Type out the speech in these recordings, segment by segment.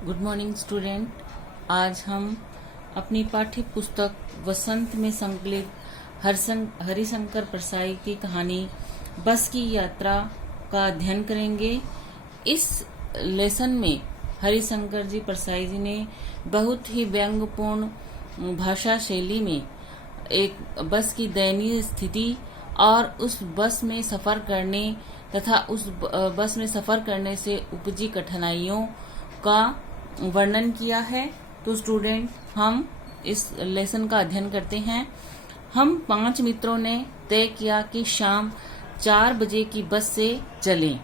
Good morning student. आज हम अपनी पाठ्य पुस्तक वसंत में संकलित हरिशंकर परसाई की कहानी बस की यात्रा का अध्ययन करेंगे। इस लेसन में हरिशंकर जी परसाई जी ने बहुत ही व्यंग्यपूर्ण भाषा शैली में एक बस की दयनीय स्थिति और उस बस में सफर करने तथा उस बस में सफर करने से उपजी कठिनाइयों का वर्णन किया है। तो स्टूडेंट, हम इस लेसन का अध्ययन करते हैं। हम 5 मित्रों ने तय किया कि शाम 4 बजे की बस से चलें।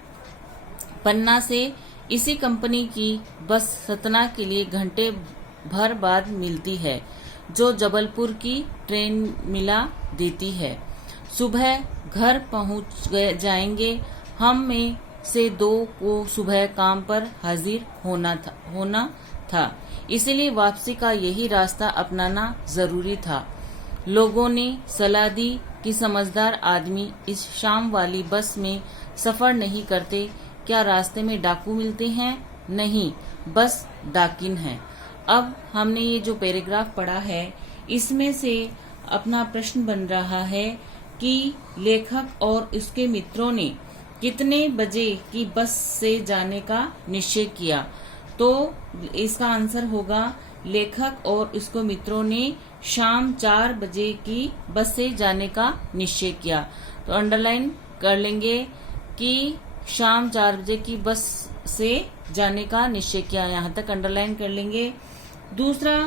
पन्ना से इसी कंपनी की बस सतना के लिए घंटे भर बाद मिलती है, जो जबलपुर की ट्रेन मिला देती है। सुबह घर पहुंच जाएंगे। हम में से 2 को सुबह काम पर हाजिर होना था, इसलिए वापसी का यही रास्ता अपनाना जरूरी था। लोगों ने सलाह दी कि समझदार आदमी इस शाम वाली बस में सफर नहीं करते। क्या रास्ते में डाकू मिलते हैं? नहीं, बस डाकिन है। अब हमने ये जो पैराग्राफ पढ़ा है, इसमें से अपना प्रश्न बन रहा है कि लेखक और उसके मित्रों ने कितने बजे की बस से जाने का निश्चय किया। तो इसका आंसर होगा लेखक और उसके मित्रों ने शाम 4 बजे की बस से जाने का निश्चय किया। तो अंडरलाइन कर लेंगे कि शाम 4 बजे की बस से जाने का निश्चय किया, यहाँ तक अंडरलाइन कर लेंगे। दूसरा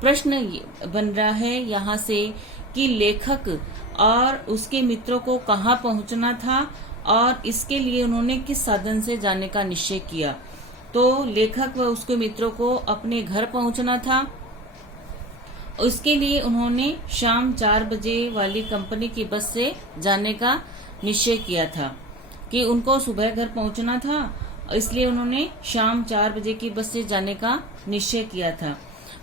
प्रश्न बन रहा है यहाँ से कि लेखक और उसके मित्रों को कहाँ पहुंचना था और इसके लिए उन्होंने किस साधन से जाने का निश्चय किया। तो लेखक व उसके मित्रों को अपने घर पहुंचना था। उसके लिए उन्होंने शाम 4 बजे वाली कंपनी की बस से जाने का निश्चय किया था कि उनको सुबह घर पहुंचना था, इसलिए उन्होंने शाम 4 बजे की बस से जाने का निश्चय किया था।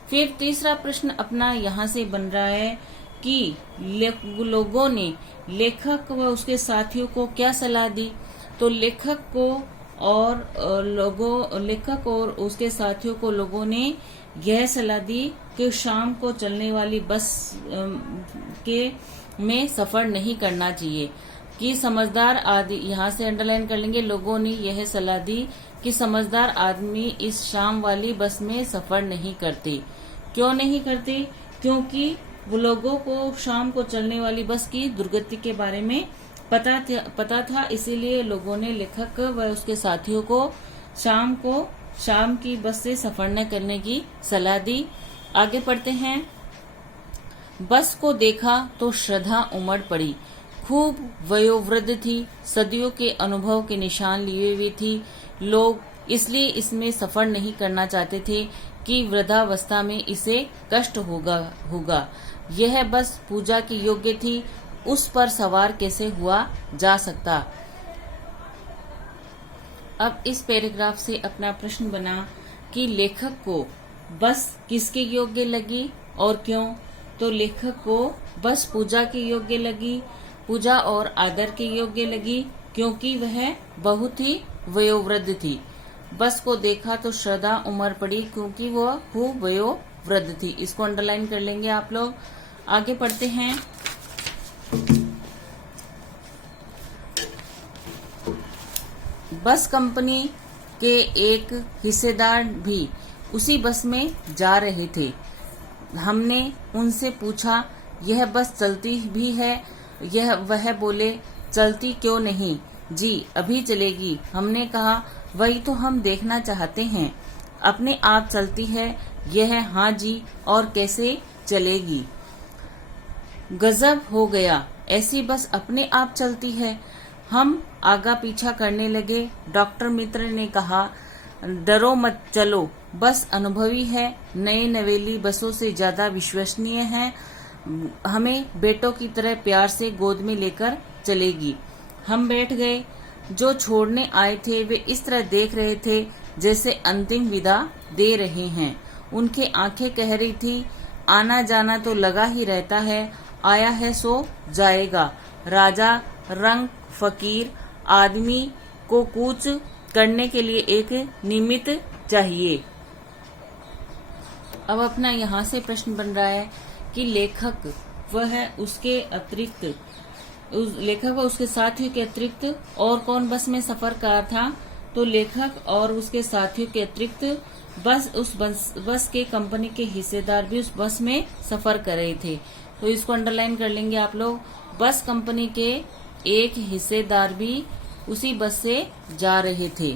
फिर तीसरा प्रश्न अपना यहाँ से बन रहा है कि लोगों ने लेखक व उसके साथियों को क्या सलाह दी। तो लेखक और उसके साथियों को लोगों ने यह सलाह दी कि शाम को चलने वाली बस में सफर नहीं करना चाहिए। कि समझदार आदमी, यहाँ से अंडरलाइन कर लेंगे, लोगों ने यह सलाह दी कि समझदार आदमी इस शाम वाली बस में सफर नहीं करते। क्यों नहीं करते? क्योंकि वो लोगों को शाम को चलने वाली बस की दुर्गति के बारे में पता था, इसीलिए लोगों ने लेखक व उसके साथियों को शाम की बस से सफर न करने की सलाह दी। आगे पढ़ते हैं। बस को देखा तो श्रद्धा उमड़ पड़ी। खूब वयोवृद्ध थी, सदियों के अनुभव के निशान लिए हुए थी। लोग इसलिए इसमें सफर नहीं करना चाहते थे कि वृद्धावस्था में इसे कष्ट होगा। यह बस पूजा की योग्य थी, उस पर सवार कैसे हुआ जा सकता। अब इस पैराग्राफ से अपना प्रश्न बना कि लेखक को बस किसके योग्य लगी और क्यों। तो लेखक को बस पूजा के योग्य लगी, पूजा और आदर के योग्य लगी, क्योंकि वह बहुत ही वयोवृद्ध थी। बस को देखा तो श्रद्धा उमड़ पड़ी, क्योंकि वह खूब वयोवृद्ध थी। इसको अंडरलाइन कर लेंगे आप लोग। आगे पढ़ते हैं। बस कंपनी के एक हिस्सेदार भी उसी बस में जा रहे थे। हमने उनसे पूछा, यह बस चलती भी है? वह बोले, चलती क्यों नहीं जी, अभी चलेगी। हमने कहा, वही तो हम देखना चाहते हैं। अपने आप चलती है? यह हाँ जी, और कैसे चलेगी? गजब हो गया, ऐसी बस अपने आप चलती है। हम आगा पीछा करने लगे। डॉक्टर मित्र ने कहा, डरो मत, चलो, बस अनुभवी है, नई नवेली बसों से ज्यादा विश्वसनीय है, हमें बेटों की तरह प्यार से गोद में लेकर चलेगी। हम बैठ गए। जो छोड़ने आए थे वे इस तरह देख रहे थे जैसे अंतिम विदा दे रहे हैं। उनकी आंखें कह रही थी, आना जाना तो लगा ही रहता है, आया है सो जाएगा। राजा, रंग, फकीर, आदमी को कूच करने के लिए एक निमित्त चाहिए। अब अपना यहाँ से प्रश्न बन रहा है कि लेखक वह उसके अतिरिक्त लेखक व उसके साथियों के अतिरिक्त और कौन बस में सफर कर रहा था। तो लेखक और उसके साथियों के अतिरिक्त बस के कंपनी के हिस्सेदार भी उस बस में सफर कर रहे थे। तो इसको अंडरलाइन कर लेंगे आप लोग। बस कंपनी के एक हिस्सेदार भी उसी बस से जा रहे थे।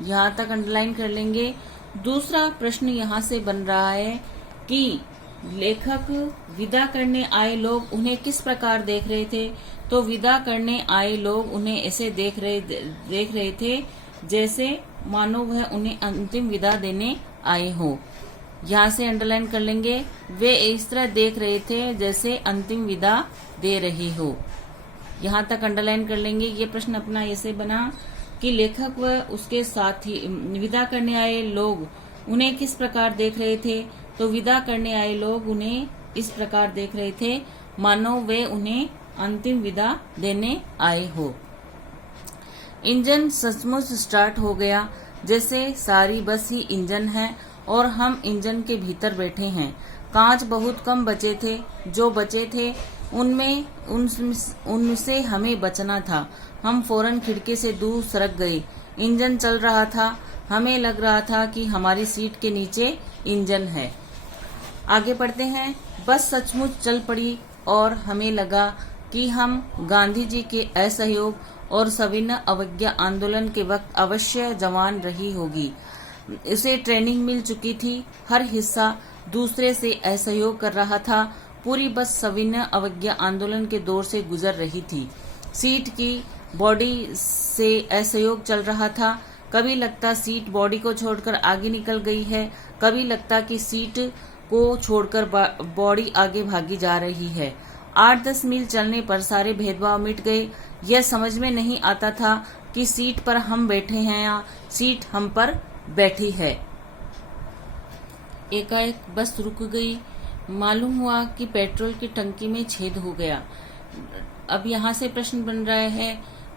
यहाँ तक अंडरलाइन कर लेंगे। दूसरा प्रश्न यहाँ से बन रहा है कि लेखक विदा करने आए लोग उन्हें किस प्रकार देख रहे थे। तो विदा करने आए लोग उन्हें ऐसे देख रहे थे जैसे मानो वह उन्हें अंतिम विदा देने आए हो। यहाँ से अंडरलाइन कर लेंगे, वे इस तरह देख रहे थे जैसे अंतिम विदा दे रही हो। यहाँ तक अंडरलाइन कर लेंगे। ये प्रश्न अपना ऐसे बना कि लेखक व उसके साथी विदा करने आए लोग उन्हें किस प्रकार देख रहे थे। तो विदा करने आए लोग उन्हें इस प्रकार देख रहे थे मानो वे उन्हें अंतिम विदा देने आए हो। इंजन सचमुच स्टार्ट हो गया, जैसे सारी बस ही इंजन है और हम इंजन के भीतर बैठे हैं। कांच बहुत कम बचे थे, जो बचे थे उनसे हमें बचना था। हम फौरन खिड़की से दूर सरक गए। इंजन चल रहा था, हमें लग रहा था कि हमारी सीट के नीचे इंजन है। आगे पढ़ते हैं। बस सचमुच चल पड़ी और हमें लगा कि हम गांधी जी के असहयोग और सविनय अवज्ञा आंदोलन के वक्त अवश्य जवान रही होगी। उसे ट्रेनिंग मिल चुकी थी, हर हिस्सा दूसरे से असहयोग कर रहा था। पूरी बस सविनय अवज्ञा आंदोलन के दौर से गुजर रही थी। सीट की बॉडी से असहयोग चल रहा था। कभी लगता सीट बॉडी को छोड़कर आगे निकल गई है, कभी लगता कि सीट को छोड़कर बॉडी आगे भागी जा रही है। 8-10 मील चलने पर सारे भेदभाव मिट गए। यह समझ में नहीं आता था कि सीट पर हम बैठे हैं या सीट हम पर बैठी है। एकाएक बस रुक गई। मालूम हुआ कि पेट्रोल की टंकी में छेद हो गया। अब यहाँ से प्रश्न बन रहा है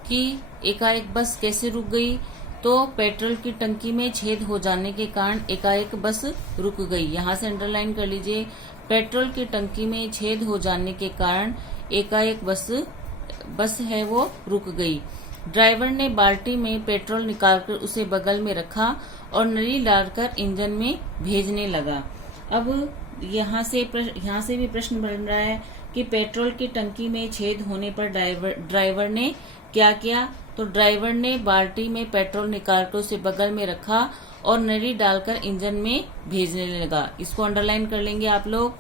कि एकाएक बस कैसे रुक गई। तो पेट्रोल की टंकी में छेद हो जाने के कारण एकाएक बस रुक गई। यहाँ से अंडरलाइन कर लीजिए, पेट्रोल की टंकी में छेद हो जाने के कारण एकाएक बस है वो रुक गई। ड्राइवर ने बाल्टी में पेट्रोल निकालकर उसे बगल में रखा और नली डालकर इंजन में भेजने लगा। अब यहाँ से भी प्रश्न बन रहा है कि पेट्रोल की टंकी में छेद होने पर ड्राइवर ने क्या किया। तो ड्राइवर ने बाल्टी में पेट्रोल निकालकर उसे बगल में रखा और नली डालकर इंजन में भेजने लगा। इसको अंडरलाइन कर लेंगे आप लोग।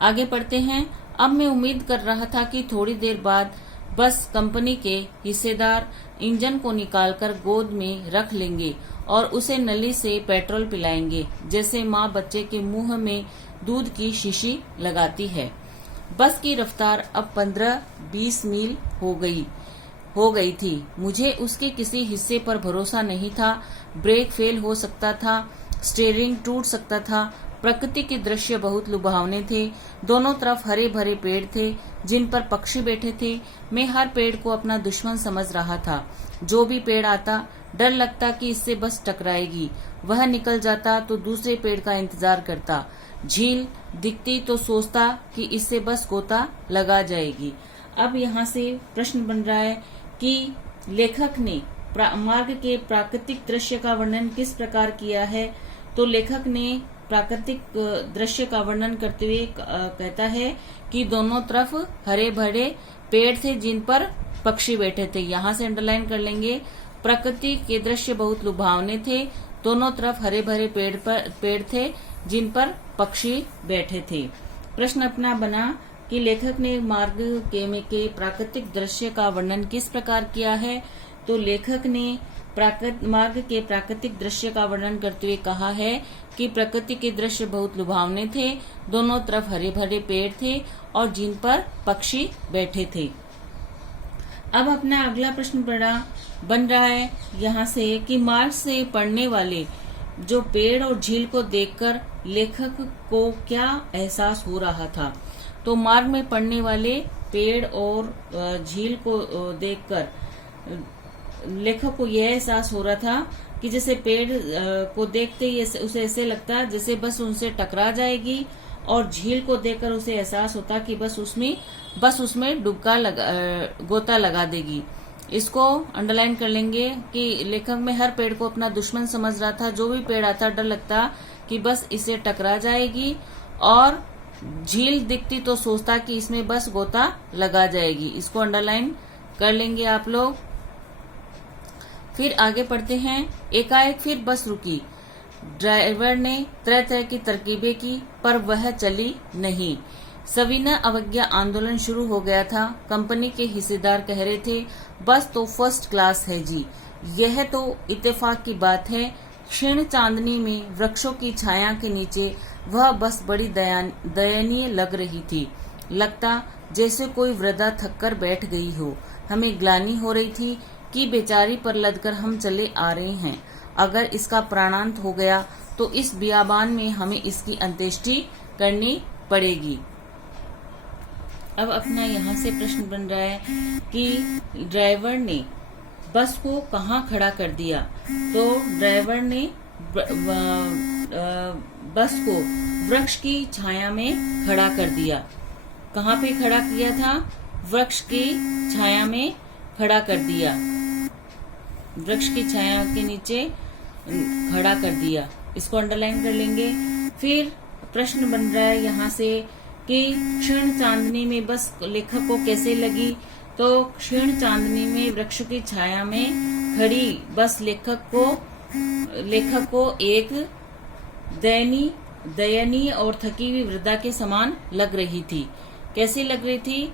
आगे पढ़ते हैं। अब मैं उम्मीद कर रहा था कि थोड़ी देर बाद बस कंपनी के हिस्सेदार इंजन को निकालकर गोद में रख लेंगे और उसे नली से पेट्रोल पिलाएंगे, जैसे माँ बच्चे के मुंह में दूध की शीशी लगाती है। बस की रफ्तार अब 15-20 मील हो गई थी। मुझे उसके किसी हिस्से पर भरोसा नहीं था। ब्रेक फेल हो सकता था, स्टीयरिंग टूट सकता था। प्रकृति के दृश्य बहुत लुभावने थे। दोनों तरफ हरे भरे पेड़ थे जिन पर पक्षी बैठे थे। मैं हर पेड़ को अपना दुश्मन समझ रहा था। जो भी पेड़ आता डर लगता कि इससे बस टकराएगी। वह निकल जाता तो दूसरे पेड़ का इंतजार करता। झील दिखती तो सोचता कि इससे बस गोता लगा जाएगी। अब यहाँ से प्रश्न बन रहा है कि लेखक ने मार्ग के प्राकृतिक दृश्य का वर्णन किस प्रकार किया है। तो लेखक ने प्राकृतिक दृश्य का वर्णन करते हुए कहता है कि दोनों तरफ हरे भरे पेड़ थे जिन पर पक्षी बैठे थे। यहाँ से अंडरलाइन कर लेंगे, प्रकृति के दृश्य बहुत लुभावने थे। दोनों तरफ हरे भरे पेड़ थे जिन पर पक्षी बैठे थे। प्रश्न अपना बना कि लेखक ने मार्ग के प्राकृतिक दृश्य का वर्णन किस प्रकार किया है। तो लेखक ने मार्ग के प्राकृतिक दृश्य का वर्णन करते हुए कहा है कि प्रकृति के दृश्य बहुत लुभावने थे। दोनों तरफ हरे भरे पेड़ थे और जिन पर पक्षी बैठे थे। अब अपना अगला प्रश्न बन रहा है यहाँ से कि मार्ग से पढ़ने वाले जो पेड़ और झील को देखकर लेखक को क्या एहसास हो रहा था। तो मार्ग में पड़ने वाले पेड़ और झील को देखकर लेखक को यह एहसास हो रहा था कि जैसे पेड़ को देखते ही उसे ऐसे लगता जैसे बस उनसे टकरा जाएगी, और झील को देखकर उसे एहसास होता कि बस उसमें गोता लगा देगी। इसको अंडरलाइन कर लेंगे कि लेखक में हर पेड़ को अपना दुश्मन समझ रहा था। जो भी पेड़ आता डर लगता कि बस इसे टकरा जाएगी, और झील दिखती तो सोचता कि इसमें बस गोता लगा जाएगी। इसको अंडरलाइन कर लेंगे आप लोग। फिर आगे पढ़ते हैं। एकाएक फिर बस रुकी। ड्राइवर ने तरह तरह की तरकीबें की, पर वह चली नहीं। सविनय अवज्ञा आंदोलन शुरू हो गया था। कंपनी के हिस्सेदार कह रहे थे, बस तो फर्स्ट क्लास है जी। यह तो इत्तेफाक की बात है। क्षीण चांदनी में वृक्षों की छाया के नीचे वह बस बड़ी दयनीय लग रही थी। लगता जैसे कोई वृद्धा थककर बैठ गई हो। हमें ग्लानि हो रही थी कि बेचारी पर लदकर हम चले आ रहे हैं। अगर इसका प्राणांत हो गया तो इस बियाबान में हमें इसकी अंत्येष्टि करनी पड़ेगी। अब अपना यहाँ से प्रश्न बन रहा है कि ड्राइवर ने बस को कहाँ खड़ा कर दिया। तो ड्राइवर ने बस को वृक्ष की छाया में खड़ा कर दिया। कहाँ पे खड़ा किया था? वृक्ष की छाया में खड़ा कर दिया। वृक्ष की छाया के नीचे खड़ा कर दिया। इसको अंडरलाइन कर लेंगे। फिर प्रश्न बन रहा है यहाँ से कि क्षीण चांदनी में बस लेखक को कैसे लगी। तो क्षीण चांदनी में वृक्ष की छाया में खड़ी बस लेखक को एक दयनीय और थकी हुई वृद्धा के समान लग रही थी। कैसी लग रही थी?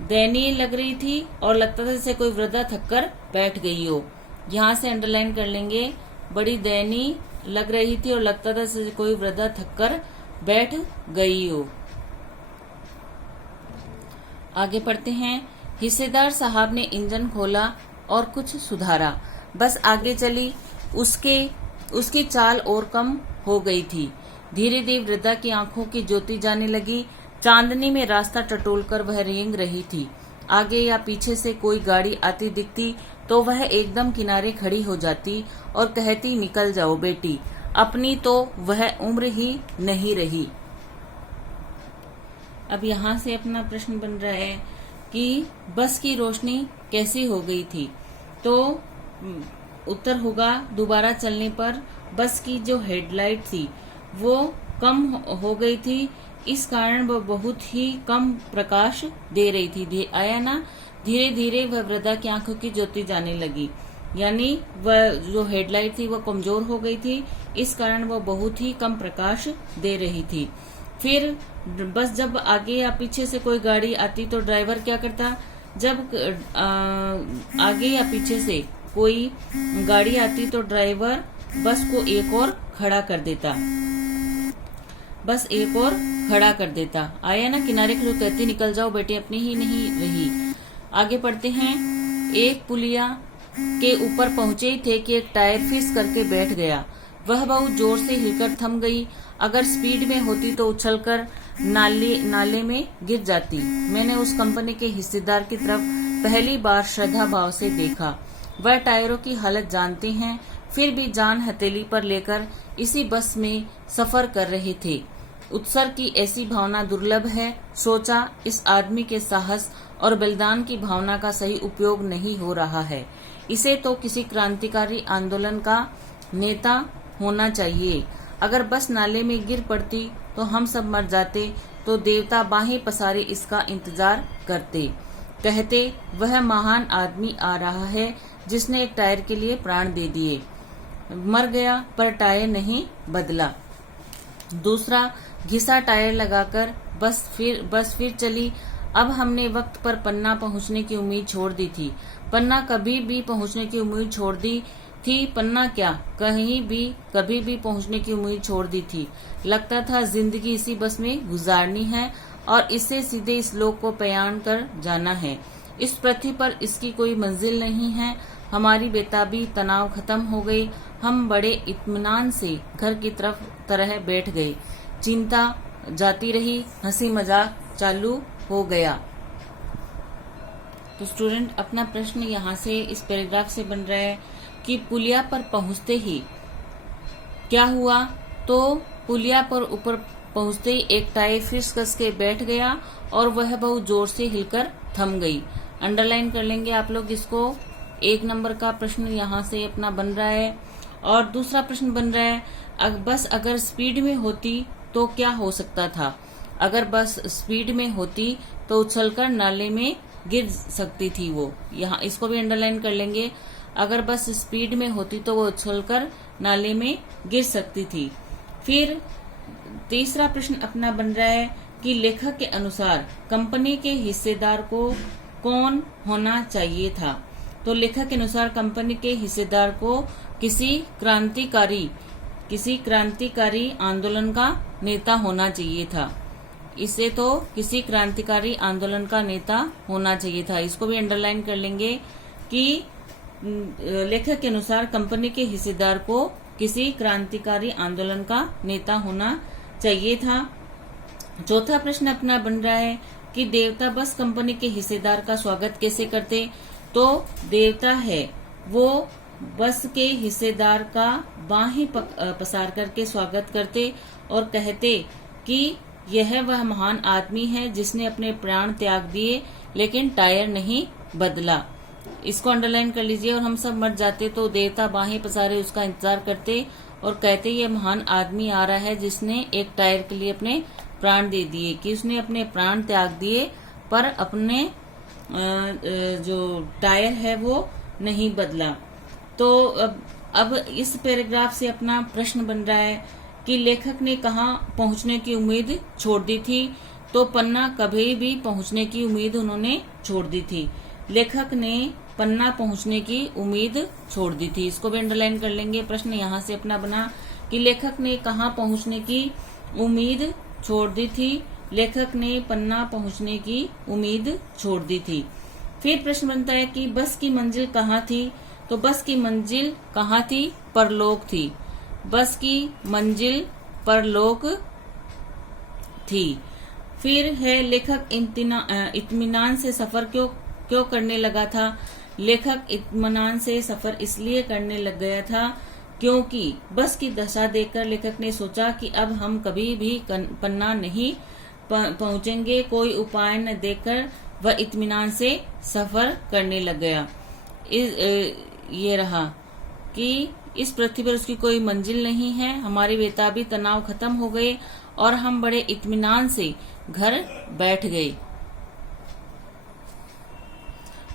दयनीय लग रही थी, और लगता था जैसे कोई वृद्धा थककर बैठ गई हो। यहाँ से अंडरलाइन कर लेंगे। बड़ी दयनीय लग रही थी और लगता था जैसे कोई वृद्धा थककर बैठ गई हो। आगे पढ़ते हैं। हिस्सेदार साहब ने इंजन खोला और कुछ सुधारा। बस आगे चली। उसकी चाल और कम हो गई थी। धीरे धीरे वृद्धा की आंखों की ज्योति जाने लगी। चांदनी में रास्ता टटोलकर वह रेंग रही थी। आगे या पीछे से कोई गाड़ी आती दिखती तो वह एकदम किनारे खड़ी हो जाती और कहती, निकल जाओ बेटी, अपनी तो वह उम्र ही नहीं रही। अब यहाँ से अपना प्रश्न बन रहा है कि बस की रोशनी कैसी हो गई थी। तो उत्तर होगा, दोबारा चलने पर बस की जो हेडलाइट थी वो कम हो गई थी। इस कारण वह बहुत ही कम प्रकाश दे रही थी। आया ना? धीरे धीरे वह वृद्धा की आंखों की ज्योति जाने लगी। यानी वह जो हेडलाइट थी वह कमजोर हो गई थी। इस कारण वह बहुत ही कम प्रकाश दे रही थी। फिर बस जब आगे या पीछे से कोई गाड़ी आती तो ड्राइवर क्या करता? जब आगे या पीछे से कोई गाड़ी आती तो ड्राइवर बस को एक और खड़ा कर देता। बस एक और खड़ा कर देता। आया ना? किनारे खड़े कहती, निकल जाओ बेटी, अपनी ही नहीं रही। आगे पढ़ते हैं। एक पुलिया के ऊपर पहुंचे ही थे कि एक टायर फिस करके बैठ गया। वह बहुत जोर से हिलकर थम गई। अगर स्पीड में होती तो उछलकर नाले में गिर जाती। मैंने उस कंपनी के हिस्सेदार की तरफ पहली बार श्रद्धा भाव से देखा। वह टायरों की हालत जानते हैं, फिर भी जान हथेली पर लेकर इसी बस में सफर कर रहे थे। उत्सर्ग की ऐसी भावना दुर्लभ है। सोचा, इस आदमी के साहस और बलिदान की भावना का सही उपयोग नहीं हो रहा है। इसे तो किसी क्रांतिकारी आंदोलन का नेता होना चाहिए। अगर बस नाले में गिर पड़ती तो हम सब मर जाते, तो देवता बाहें पसारे इसका इंतजार करते। कहते, वह महान आदमी आ रहा है जिसने एक टायर के लिए प्राण दे दिए। मर गया पर टायर नहीं बदला। दूसरा घिसा टायर लगाकर बस फिर चली। अब हमने वक्त पर पन्ना पहुंचने की उम्मीद छोड़ दी थी। पन्ना कभी भी पहुंचने की उम्मीद छोड़ दी थी। पन्ना क्या, कभी भी पहुंचने की उम्मीद छोड़ दी थी। लगता था जिंदगी इसी बस में गुजारनी है और इससे सीधे इस लोक को प्रयाण कर जाना है। इस पृथ्वी पर इसकी कोई मंजिल नहीं है। हमारी बेताबी तनाव खत्म हो गई। हम बड़े इत्मीनान से घर की तरह बैठ गए। चिंता जाती रही, हंसी मजाक चालू हो गया। तो स्टूडेंट, अपना प्रश्न यहाँ से इस पैराग्राफ से बन रहा है कि पुलिया पर पहुंचते ही क्या हुआ, तो पुलिया पर ऊपर पहुंचते ही एक टायर फिर कस के बैठ गया और वह बहुत जोर से हिलकर थम गई। अंडरलाइन कर लेंगे आप लोग इसको। 1 नंबर का प्रश्न यहाँ से अपना बन रहा है। और दूसरा प्रश्न बन रहा है, बस अगर स्पीड में होती तो क्या हो सकता था। अगर बस स्पीड में होती तो उछलकर नाले में गिर सकती थी वो। यहाँ इसको भी अंडरलाइन कर लेंगे। अगर बस स्पीड में होती तो वो उछलकर नाले में गिर सकती थी। फिर तीसरा प्रश्न अपना बन रहा है कि लेखक के अनुसार कंपनी के हिस्सेदार को कौन होना चाहिए था। तो लेखक के अनुसार कंपनी के हिस्सेदार को किसी क्रांतिकारी आंदोलन का नेता होना चाहिए था। इसे तो किसी क्रांतिकारी आंदोलन का नेता होना चाहिए था। इसको भी अंडरलाइन कर लेंगे कि लेखक के अनुसार कंपनी के हिस्सेदार को किसी क्रांतिकारी आंदोलन का नेता होना चाहिए था। चौथा प्रश्न अपना बन रहा है कि देवता बस कंपनी के हिस्सेदार का स्वागत कैसे करते। तो देवता है वो बस के हिस्सेदार का बाहें पसार करके स्वागत करते और कहते कि यह वह महान आदमी है जिसने अपने प्राण त्याग दिए लेकिन टायर नहीं बदला। इसको अंडरलाइन कर लीजिए। और हम सब मर जाते तो देवता बाहें पसारे उसका इंतजार करते और कहते यह महान आदमी आ रहा है जिसने एक टायर के लिए अपने प्राण दे दिए, कि उसने अपने प्राण त्याग दिए पर अपने जो टायर है वो नहीं बदला। तो अब इस पैराग्राफ से अपना प्रश्न बन रहा है कि लेखक ने कहाँ पहुंचने की उम्मीद छोड़ दी थी। तो पन्ना कभी भी पहुंचने की उम्मीद उन्होंने छोड़ दी थी। लेखक ने पन्ना पहुंचने की उम्मीद छोड़ दी थी। इसको भी अंडरलाइन कर लेंगे। प्रश्न यहाँ से अपना बना कि लेखक ने कहाँ पहुंचने की उम्मीद छोड़ दी थी। लेखक ने पन्ना पहुंचने की उम्मीद छोड़ दी थी। फिर प्रश्न बनता है कि बस की मंजिल कहाँ थी। तो बस की मंजिल कहाँ थी, परलोक थी। बस की मंजिल परलोक थी। फिर है लेखक इत्मीनान से सफर क्यों करने लगा था। लेखक इत्मीनान से सफर इसलिए करने लग गया था क्योंकि बस की दशा देखकर लेखक ने सोचा कि अब हम कभी भी पन्ना नहीं पहुंचेंगे। कोई उपाय न देखकर वह इत्मीनान से सफर करने लग गया। ये रहा कि इस पृथ्वी पर उसकी कोई मंजिल नहीं है। हमारे बेताबी तनाव खत्म हो गए और हम बड़े इत्मीनान से घर बैठ गए।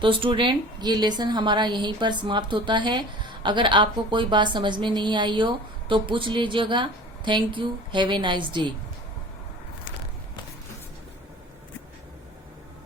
तो स्टूडेंट, ये लेसन हमारा यहीं पर समाप्त होता है। अगर आपको कोई बात समझ में नहीं आई हो तो पूछ लीजिएगा। Thank you. Have a nice day.